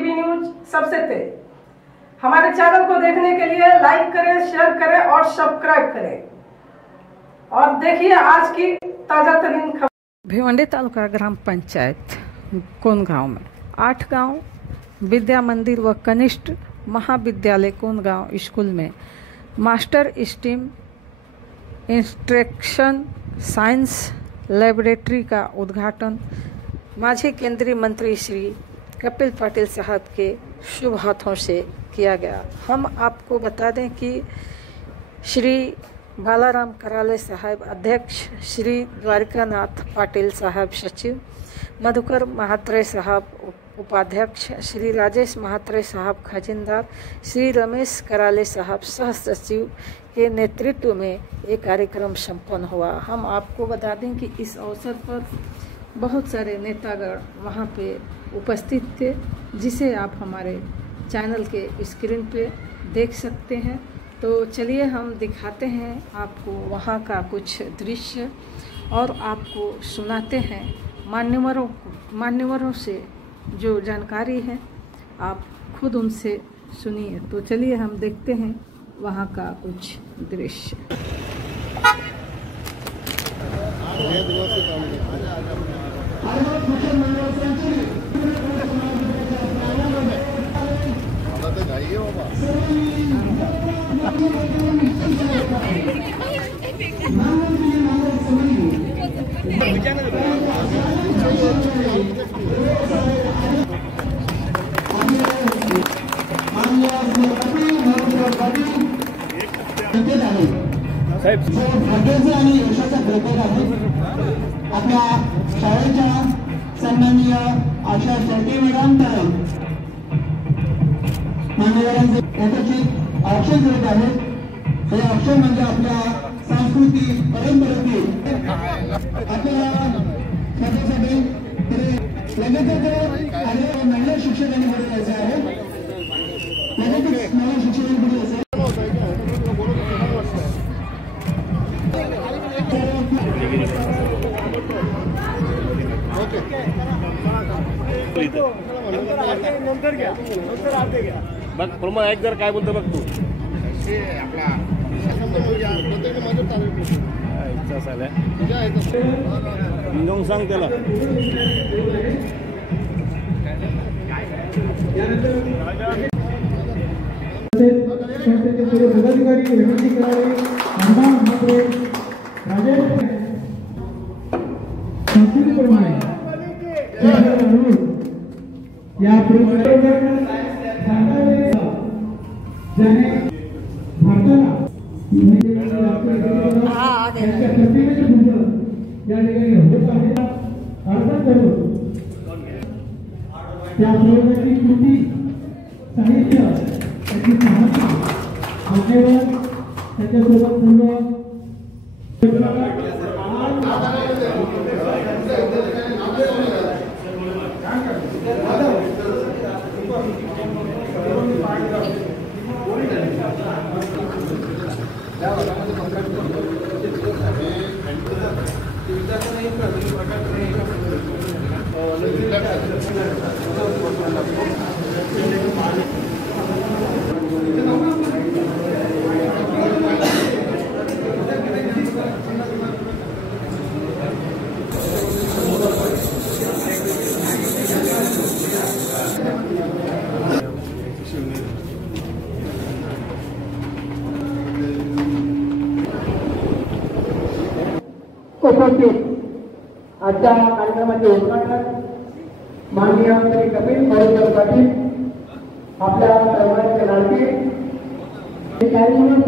TV news सबसे तेज। हमारे चैनल को देखने के लिए लाइक करें, शेयर करें और सब्सक्राइब करें और देखिए आज की ताजा तरीन खबर। भिवंडी तालुका ग्राम पंचायत कोनगांव में 8 गांव विद्या मंदिर व कनिष्ठ महाविद्यालय कोनगांव स्कूल में master stream instruction science laboratory का उद्घाटन माजी केंद्रीय मंत्री श्री कपिल पाटिल साहब के शुभ हाथों से किया गया। हम आपको बता दें कि श्री बालाराम कराले साहब अध्यक्ष, श्री द्वारिकानाथ पाटिल साहब सचिव, मधुकर महात्रे साहब उपाध्यक्ष, श्री राजेश महात्रे साहब खजिनदार, श्री रमेश कराले साहब सह सचिव के नेतृत्व में एक कार्यक्रम संपन्न हुआ। हम आपको बता दें कि इस अवसर पर बहुत सारे नेतागण वहां पे उपस्थित थे, जिसे आप हमारे चैनल के स्क्रीन पे देख सकते हैं। तो चलिए हम दिखाते हैं आपको वहाँ का कुछ दृश्य और आपको सुनाते हैं मान्यवरों से जो जानकारी है, आप खुद उनसे सुनिए। तो चलिए हम देखते हैं वहाँ का कुछ दृश्य। भाग्याचे आणि यशाचा प्रतीक आहे। आपल्या शाळेच्या सन्माननीय आशा शेट्टी मॅडम मान्यवरांचे याच्याची औक्षण करत आहेत। हे औक्षण म्हणजे आपल्या सांस्कृतिक परंपरेतील आपल्याला स्वतःसाठी लगेचच आणि महिला शिक्षकांनी पुढे यायचं आहे। लगेचच महिला शिक्षकांनी पुढे यायचं आहे। बघ प्रमाण ऐक जर काय बोलतो बघ तू आपला सांग त्याला या ज्याने भारताला त्यांच्या प्रतिमेचे पूजन या ठिकाणी होत आहे। अर्पण करून त्या प्रयोगाची कृती साहित्य त्याची माहिती मान्यवर त्याच्यासोबत उपस्थित आजच्या कार्यक्रमाचे उद्घाटन माननीय श्री कपिल पाटील आपल्या सर्वांचे लाडके कार्यक्रम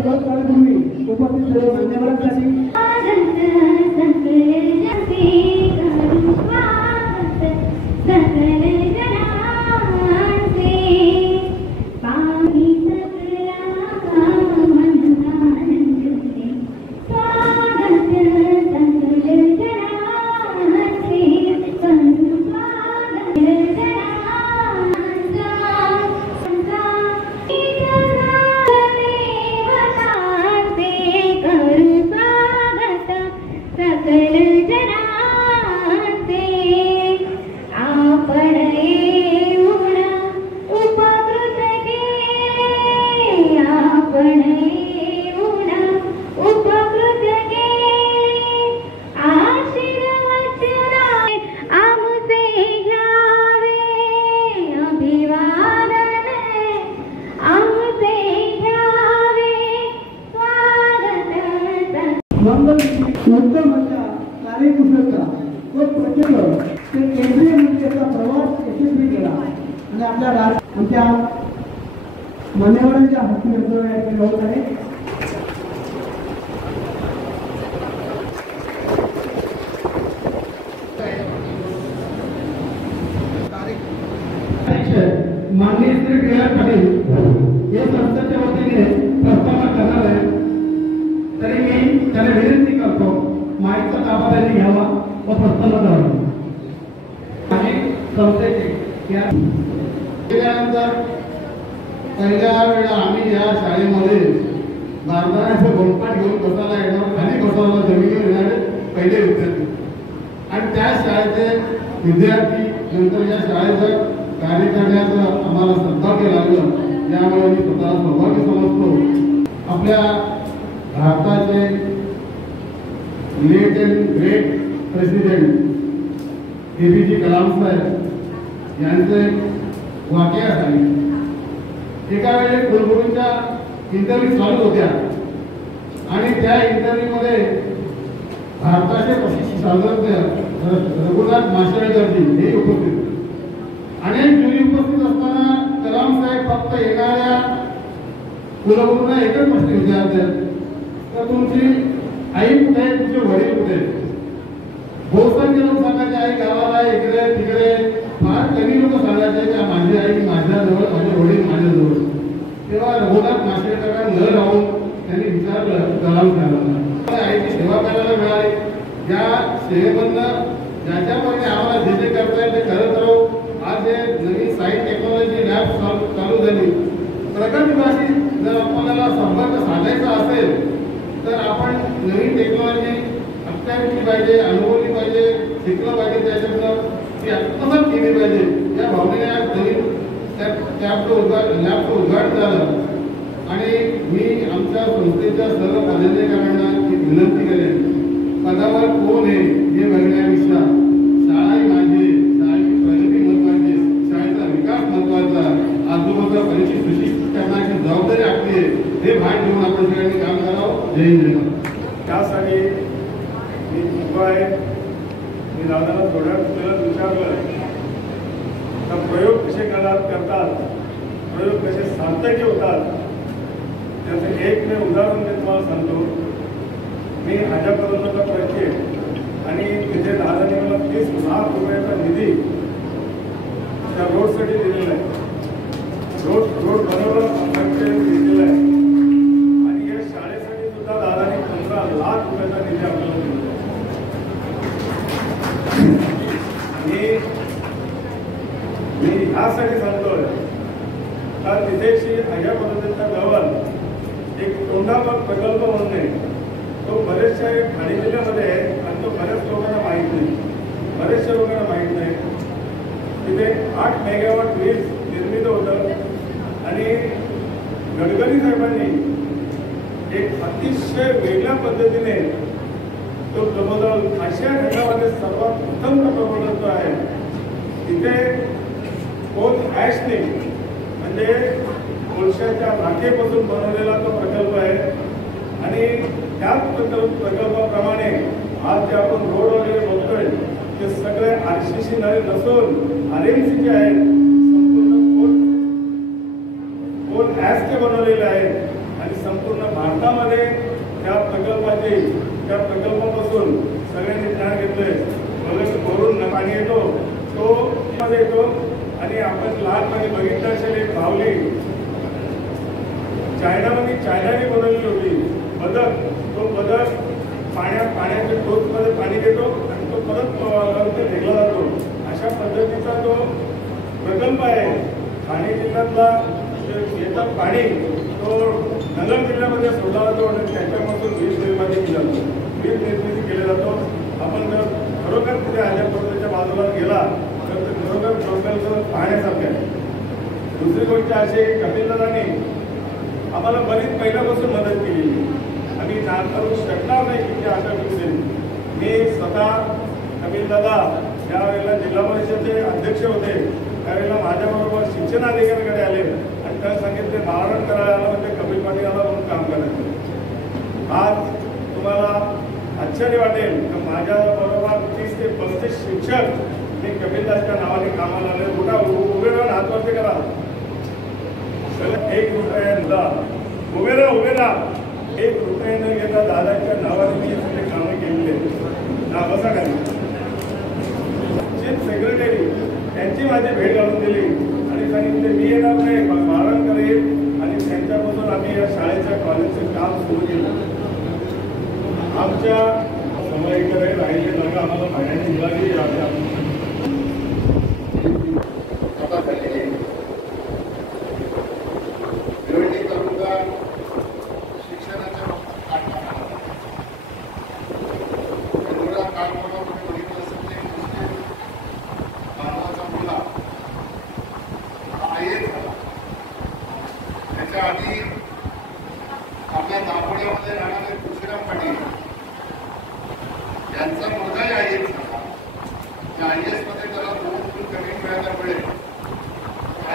उपस्थित सर्व मान्यवरांसाठी उत्तमच्या कार्यकुशलता व प्रचंड ते केंद्रीय मंत्र्यांचा प्रवास यशस्वी केला आणि आपल्या आमच्या मान्यवरांच्या हस्ते होत आहे. माननीय श्री डी.आर. पाटील या संस्थेच्या वतीने प्रस्तावना करणार आहे. तरी मी त्याला विनंती करतो माईकचा ताबा त्यांनी घ्यावा व प्रस्तावना करावी. आणि संस्थेचे त्यानंतर पहिल्या वेळेला आम्ही या शाळेमध्ये बारदाण्याचं गोंपाट घेऊन बसायला येणार, खाली बसायला जमिनीवर येणारे पहिले विद्यार्थी आणि त्या शाळेचे विद्यार्थी नंतर या शाळेचं कार्य करण्याचं आम्हाला सौभाग्य लागलं. यामुळे मी स्वतःला सौभाग्य समजतो. आपल्या भारताचे late and great president APJ Kalam साहेब यांचे वाक्य आहे. एका वेळेस कुलगुरूंच्या इंटरव्ह्यू चालू होत्या आणि त्या इंटरव्ह्यूमध्ये भारताचे प्रशिक्षित शास्त्रज्ञ रघुनाथ माशेलकरजी हे उपस्थित. अनेक जुरी उपस्थित असताना कलाम साहेब फक्त येणाऱ्या कुलगुरूंना एकच प्रश्न विचारतात, तर तुमची आई कुठे आहे, तुमचे वडील कुठे आहेत? बहुसंख्य लोक सांगायचे आई गावाला इकडे तिकडे. फार कमी लोक सांगायचे की माझी आई माझ्याजवळ, माझे वडील माझ्याजवळ. तेव्हा रघुनाथ माशेलकर न राहून त्यांनी विचारलं कलाम साहेबांना, आईची सेवा करायला मिळाली. या सेवेमधनं ज्याच्यामध्ये आम्हाला जे जे करता येईल ते करत राहू. आज हे नवीन सायन्स टेक्नॉलॉजी लॅब चालू झाली. प्रगतीभाषी जर आपल्याला संपर्क साधायचा असेल तर आपण नवीन टेक्नॉलॉजी अत्यावश्यक पाहिजे, अनुभवली पाहिजे, शिकलं पाहिजे, त्याच्यातनं ती आत्मसात केली पाहिजे. या भावनेने आज नवीन लॅबचं उद्घाटन झालं आणि मी आमच्या संस्थेच्या सर्व पदाधिकाऱ्यांना एक विनंती करेन, पदावर कोण आहे हे बघण्यापेक्षा शाळा ही माझी, शाळेची प्रगती महत्वाची, शाळेचा विकास महत्वाचा, आजूबाजूला परिचित सुशिक्षित करण्याची जबाबदारी आपली आहे. हे भान ठेवून आपण सगळ्यांनी काम करावं. जय हिंद. त्यासाठी मी उपाय मी दादाला थोड्या वेळात विचारलं तर प्रयोग कसे करतात, प्रयोग कसे सार्थकी होतात, त्याचं एक मी उदाहरण मी तुम्हाला सांगतो. मी आजपर्यंतचा पैसे आणि तिथे दादाने मला 30 लाख रुपयाचा निधी त्या रोडसाठी दिलेला आहे. रोड बनवलं दिलेला आहे आणि या शाळेसाठी सुद्धा दादाने 15 लाख रुपयाचा निधी आपल्याला दिलेला आहे. मी ह्यासाठी सांगतोय का तिथेशी अशा पद्धतीचा जवळ एक तोंडावर प्रकल्प म्हणून आहे. तो बरेचशा ठाणे जिल्ह्यामध्ये आहे आणि तो बऱ्याच लोकांना माहीत नाही, बरेचशा लोकांना माहीत नाही. तिथे 8 मेगावॉट वीज निर्मित होतं आणि गडकरी साहेबांनी एक अतिशय वेगळ्या पद्धतीने तो प्रबोधन आशिया खंडामध्ये सर्वात प्रथम प्रबोधन जो आहे तिथे कोल ॲशने म्हणजे कोळशाच्या राखेपासून बनवलेला तो प्रकल्प आहे आणि त्याच प्रकल्पाप्रमाणे आज जे आपण रोड वगैरे बघतोय ते सगळे RCC नसून RMC जे आहेत संपूर्ण कोल ॲशचे बनवलेले आहेत आणि संपूर्ण भारतामध्ये त्या प्रकल्पापासून सगळ्यांनी ज्ञान घेतलंय. वरून पाणी येतो तो मध्ये येतो आणि आपण लहानपणी बघितलं असेल एक बावली चायनाने बनवलेली होती बदक. तो बदक पाण्याच्या टोचमध्ये पाणी घेतो आणि तो परत फेकला जातो. अशा पद्धतीचा तो प्रकल्प आहे. ठाणे जिल्ह्यातला येतात पाणी तो नगर जिल्ह्यामध्ये सोडला जातो आणि त्याच्यापासून वीज निर्मिती केली जातो. आपण जर खरोखर तिथे आल्या पर्वताच्या बाजूला गेला तर ते खरोखर प्रकल्प पाहण्यासारखे आहे. दुसरी गोष्ट अशी कपिलदादांनी आम्हाला बरीच पहिल्यापासून मदत केली. आम्ही नाव करू शकणार नाही की अशा दिवशी मी स्वतः कपिलदादा ज्यावेळेला जिल्हा परिषदेचे अध्यक्ष होते त्यावेळेला माझ्याबरोबर शिक्षण अधिकाऱ्याकडे आले आणि त्याला सांगितले महाराष्ट्र करायला म्हणजे कपिल पाटील म्हणून काम करायचं. आज तुम्हाला आश्चर्य वाटेल तर माझ्याबरोबर 30 ते 35 शिक्षक हे कपिलदासच्या नावाने कामाला आले. मोठा उभे राहून हात वरती करा. 1 रुपया उभे राहा 1 रुपये न घेता दादाच्या नावाने मी सगळे कामं केलेले. बसा खाली. चीफ सेक्रेटरी त्यांची माझी भेट घालून दिली आणि सांगितले मी येणार नाही, मारण करेल आणि त्यांच्यापासून आम्ही या शाळेच्या कॉलेजचं काम सुरू केलं. आमच्या समयकडे राहिले जागा आम्हाला भाड्याने मिळाली. त्याच्या आधी आपल्या दापोड्यामध्ये राहणारे तुळशीराम पाटील यांचा मुलगाही IAS झाला. त्या IAS मध्ये त्याला 2 गुण कमी मिळाल्यामुळे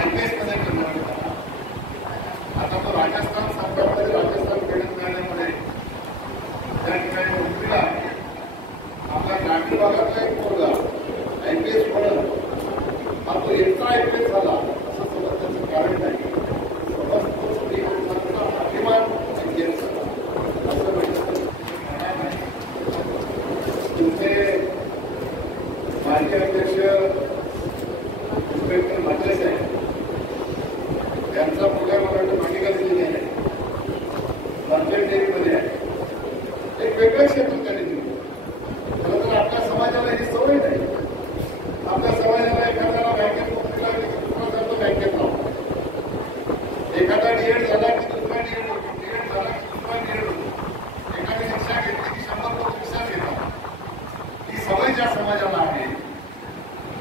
IPS मध्ये करण्यात आला. आता तो राजस्थान सरकारमध्ये राजस्थान क्रेडिट मिळाल्यामुळे त्या ठिकाणी नोकरीला आपल्या ग्रामीण भागातला एक मुलगा IPS म्हणून हा तो एकटा IPS झाला असं सोबत त्याचं कारण नाही. तुमचे माजी अध्यक्ष इन्स्पेक्टर मात्रे साहेब यांचा मुलगा मला वाटतं भाटिका दिलेली आहे, मार्केट डेअरीमध्ये आहे. एक वेगळं क्षेत्र त्यांनी दिलं. खरं तर आपल्या समाजाला ही सवय नाही. आपल्या समाजाला एखाद्याला बँकेत नोकरीला दुसरा जातो बँकेत लावतो. एखादा DED झाला की दुसरा DED होतो, DED झाला की दुसरा DED होतो. एखादी रिक्षा घेतली की 100 लोक रिक्षा घेतात. ही सवय ज्या समाजाला आहे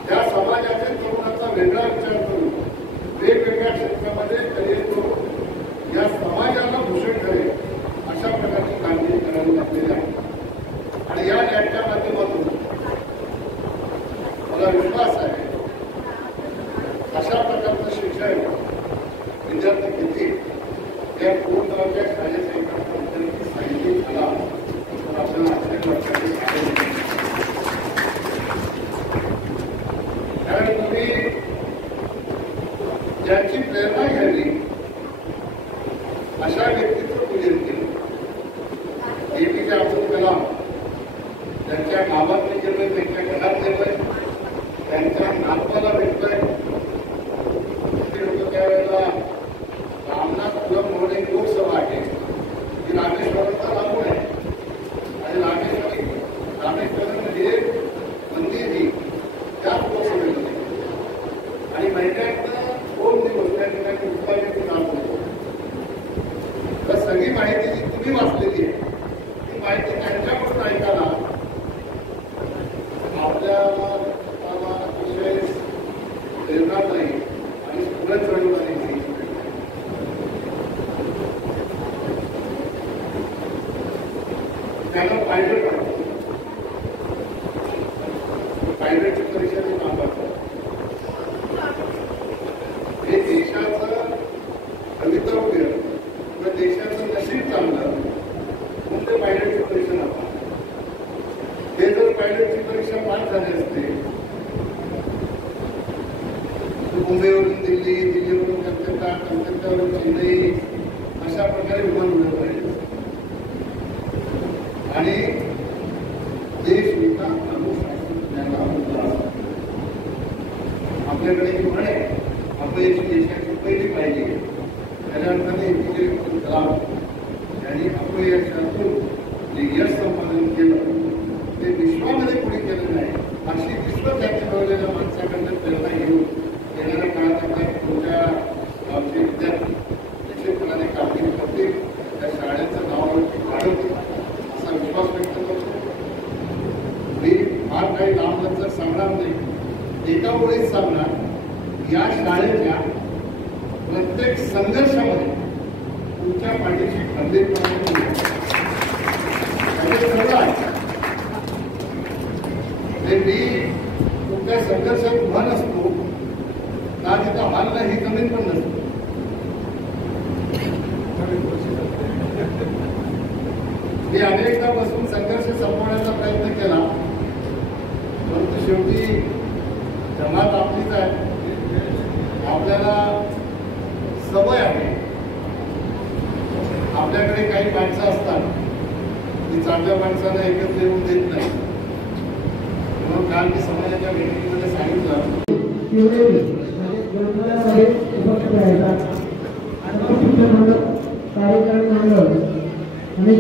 त्या समाजाच्या तरुणाचा वेगळा विचार करून वेगवेगळ्या क्षेत्रामध्ये करिअर करून या समाजाला भूषण ठरेल अशा प्रकारची कामगिरी करावी लागलेली आहे. आणि या नॅटच्या माध्यमातून मला विश्वास आहे अशा प्रकारचं शिक्षण विद्यार्थी घेतील. या पूर्णतराच्या शाळेचा एका सांगितले झाला तर आपल्याला आश्चर्य वाटतं. कारण तुम्ही ज्यांची प्रेरणा घ्यावी अशा व्यक्तीचं पूजन केलं. APJ अब्दुल कलाम त्यांच्या गावात गेलोय, त्यांच्या घरात गेलोय, त्यांच्या नातवाला भेटलोय. त्यावेळेला रामनाथपुरम म्हणून एक लोकसभा आहे ती रामेश्वरमचा लागून आहे आणि रामेश्वरम हे मंदिर त्याच लोकसभेमध्ये आणि महिन्यातनं 2 दिवस त्या ठिकाणी उत्पादन लागू होतो. तर सगळी माहिती जी तुम्ही वाचलेली आहे ती माहिती त्यांच्याकडून ऐकायला आपल्याला अतिशय प्रेरणादायी आणि स्फूर्त करणारी त्याला पायलट पायलटची परीक्षा ते काम करतात. हे देशाचं भवितव्य किंवा देशाचं नशीब चांगलं म्हणून ते पायलटची परीक्षा लागतात. हे जर पायलटची परीक्षा पास झाली असते मुंबईवरून दिल्ली, दिल्लीवरून कलकत्ता, कलकत्त्यावरून चेन्नई अशा प्रकारे विमान उडत राहिले आणि देश एका अनुशासनाला होता. आपल्याकडे ही म्हणे अपयशी देशाची पहिली पाहिजे. त्याच्या अर्थाने APJ अब्दुल कलाम यांनी अपयशातून जे यश संपादन केलं ते विश्वामध्ये कोणी केलं नाही. अशी विश्वख्याती मिळवलेल्या माणसाकडनं प्रेरणा घेऊन येणाऱ्या काळात आपल्या तुमच्या गावचे विद्यार्थी निश्चितपणाने कामगिरी करतील, त्या शाळेचं नाव वाढवतील असा विश्वास व्यक्त करतो. मी फार काही लांबलचक सांगणार नाही, एका वेळेस सांगणार या शाळेच्या प्रत्येक संघर्षामध्ये तुमच्या पाठीशी खंबीरपणे सगळं आहे. मी तुमच्या संघर्षात उभा नसतो ना तिथं हालला ही जमीन पण नसतो. मी अनेकदा बसून संघर्ष संपवण्याचा शेवटी जमात आपलीच आहे. आपल्याला सवय आहे, आपल्याकडे काही माणसं असतात ती चांगल्या माणसाला एकत्र येऊन देत नाही. म्हणून काल मी समाजाच्या बैठकीमध्ये सांगितलं कार्यकारी मंडळ आणि